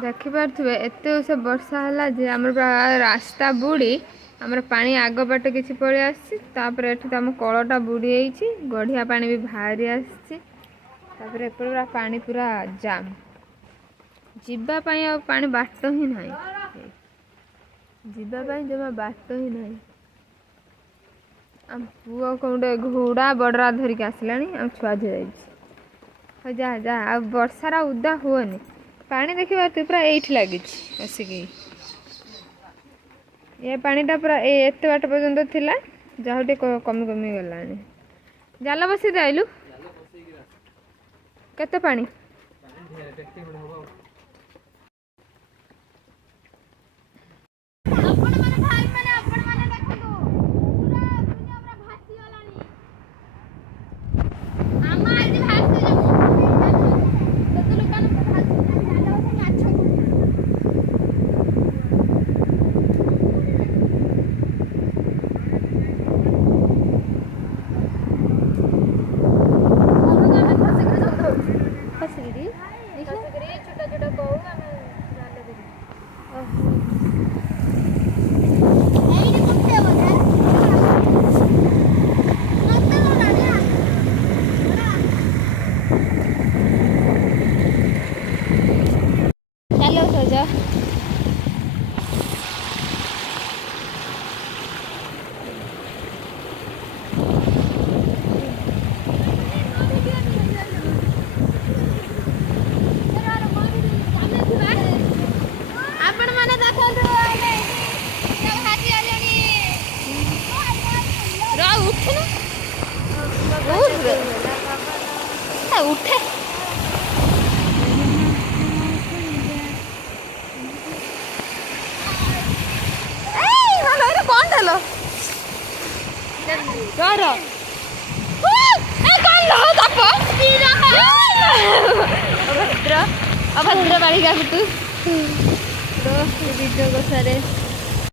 ଦେଖିପାରୁଥିବେ ଏତେ ସେ ବର୍ଷା ହେଲା ଯେ ଆମର ରାସ୍ତା ବୁଡ଼ି ଆମର ପାଣି ଆଗ ବାଟେ କିଛି ପଳେଇ ଆସିଛି। ତାପରେ ଏଠି ତ ଆମ କଳଟା ବୁଡ଼ି ଯାଇଛି, ଗଢ଼ିଆ ପାଣି ବି ବାହାରି ଆସିଛି। ତାପରେ ଏପଟେ ପୁରା ପାଣି ପୁରା ଜାମ୍, ଯିବା ପାଇଁ ଆଉ ପାଣି ବାଟ ହିଁ ନାହିଁ, ଯିବା ପାଇଁ ଜମା ବାଟ ହିଁ ନାହିଁ। ଆମ ପୁଅ କୋଉଟେ ଘୋଡ଼ା ବଡ଼ରା ଧରିକି ଆସିଲାଣି, ଆମ ଛୁଆ ଝିଅ ଯାଇଛି। ହଉ ଯା ଯା, ଆଉ ବର୍ଷାର ଉଦା ହୁଅନି। ପାଣି ଦେଖିବା ତୁ ପୁରା ଏଇଠି ଲାଗିଛି ଆସିକି, ଏ ପାଣିଟା ପୁରା ଏତେ ବାଟ ପର୍ଯ୍ୟନ୍ତ ଥିଲା, ଯାହା ଟିକେ କମି କମି ଗଲାଣି। ଜାଲ ବସେଇ ଆଇଲୁ, କେତେ ପାଣି? उठे कौन ढलो अभद्र अभद्र बालिका तू वीडियो को सारे